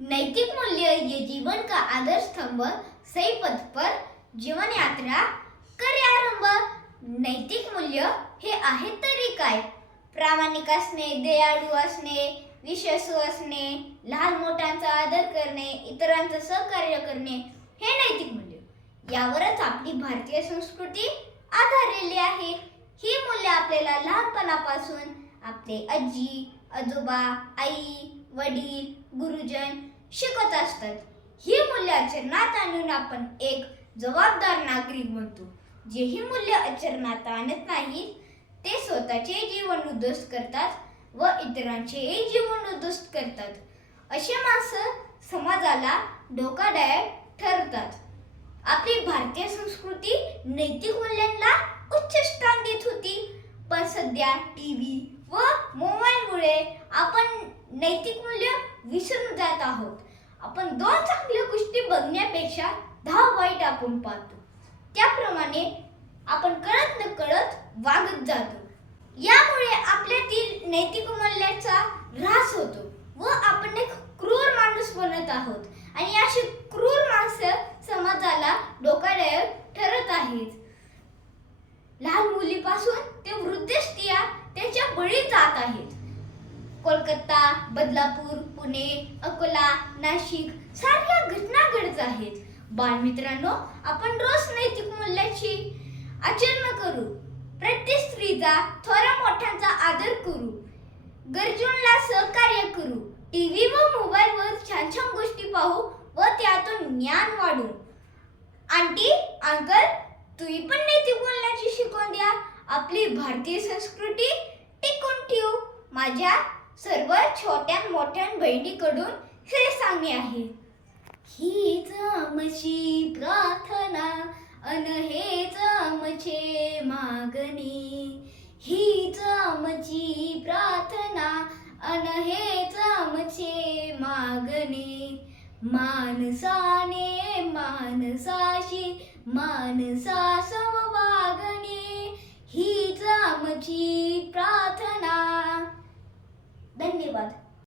नैतिक मूल्य ये जीवन का आदर्श स्तंभ, सही पथ पर जीवन यात्रा करे आरंभ. नैतिक मूल्य हे आहेत तरी काय? प्रामाणिक असणे, दयाळू असणे, विश्वासू असणे, लहान मोठ्यांचा आदर करणे, इतरांचं सहकार्य करणे हे नैतिक मूल्य. यावरच आपली भारतीय संस्कृती आधारलेली आहे. ही मूल्य आपल्याला लहानपणापासून आपले आजी, आजोबा, आई, वडील, गुरुजन शिकवत असतात. ही मूल्य आचरणात आणून आपण एक जबाबदार नागरिक बनतो. जे ही मूल्य आचरणात आणत नाहीत ते स्वतःचे जीवन उद्ध्वस्त करतात व इतरांचेही जीवन उद्ध्वस्त करतात. असे माणसं समाजाला धोकादायक ठरतात. आपली भारतीय संस्कृती नैतिक मूल्यांना उच्च स्थान देत होती, पण सध्या टीव्ही व मोबाईलमुळे आपण नैतिक मूल्य विसरून जात आहोत. आपण 2 चांगल्या गोष्टी बघण्यापेक्षा 10 वाईट आपण पाहतो. त्याप्रमाणे आपण कळत नकळत वागत जातो. यामुळे आपल्यातील नैतिक मूल्याचा ऱ्हास होतो व आपण एक क्रूर माणूस बनत आहोत आणि अशी क्रूर माणसं समाजाला धोकादायक ठरत आहेत. लहान मुलीपासून ते वृद्ध स्त्रिया त्यांच्या बळी जात आहेत. कोलकाता, बदलापूर, पुणे, अकोला, नाशिक सारख्या घटना घडत आहेत. बालमित्रांनो, आपण रोज नैतिक मूल्याची आचरण करू. प्रत्येक स्त्रीचा, थोड्या मोठ्यांचा आदर करू. गरजूंना सहकार्य करू. टीव्ही व मोबाईलवर छान छान गोष्टी पाहू व त्यातून ज्ञान वाढू. आंटी, अंकल, तुम्ही पण नैतिक मूल्याची शिकवण द्या. आपली भारतीय संस्कृती टिकून ठेवू. माझ्या सर्व छोट्या मोठ्या बहिणीकडून हे सांगणे आहे. हीच आमची प्रार्थना अन हेच आमचे मागणी. हीच आमची प्रार्थना अन हेच आमचे मागणी. माणसाने माणसाशी माणसा सम वागणे. हीच आमची प्रार्थना. धन्यवाद.